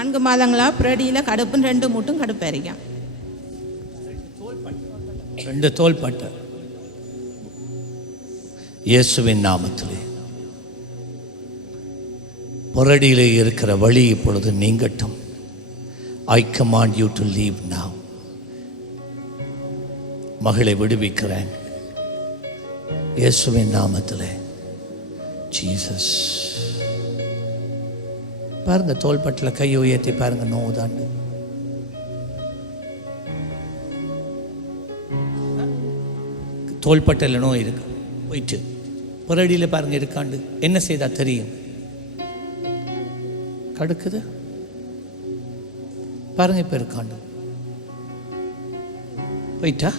4 மாதங்களாக பிரடியில் கடுப்பும் 2 மூட்டும் கடுப்பு அரிக்கும். 2 தோள்பட்டை இயேசுவின் நாமத்திலே புரடியிலே இருக்கிற வழி இப்பொழுது நீங்கட்டும். I command you to leave now. மகளை விடுவிக்கிறேன் இயேசுவின் நாமத்திலே. ஜீசஸ். பாருங்க, தோள்பட்டில் கையை உயர்த்தி பாருங்க, நோவுதாண்டு. தோள்பட்டில் நோய் இருக்கு, போயிட்டு புரடியில் பாருங்க இருக்காண்டு. என்ன செய்தா தெரியும்? கடுக்குது பாருங்க, இப்ப இருக்காண்டு போயிட்டா.